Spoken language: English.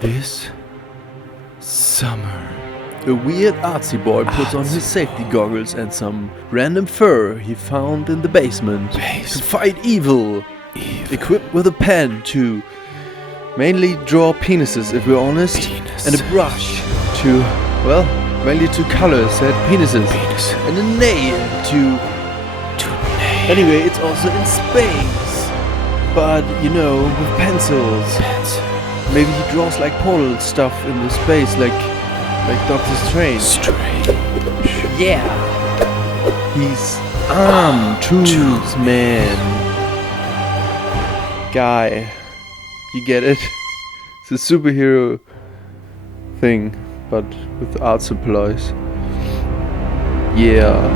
this summer. A weird artsy boy puts on his safety goggles and some random fur he found in the basement to fight evil. Equipped with a pen to mainly draw penises, if we're honest, and a brush to, well, mainly to color said penises, and a nail to nail. Anyway, it's also in space, but you know, with pencils. Maybe he draws like portal stuff in the space, like Doctor Strange. Yeah. He's tools man. Guy. You get it? It's a superhero thing, but with art supplies. Yeah.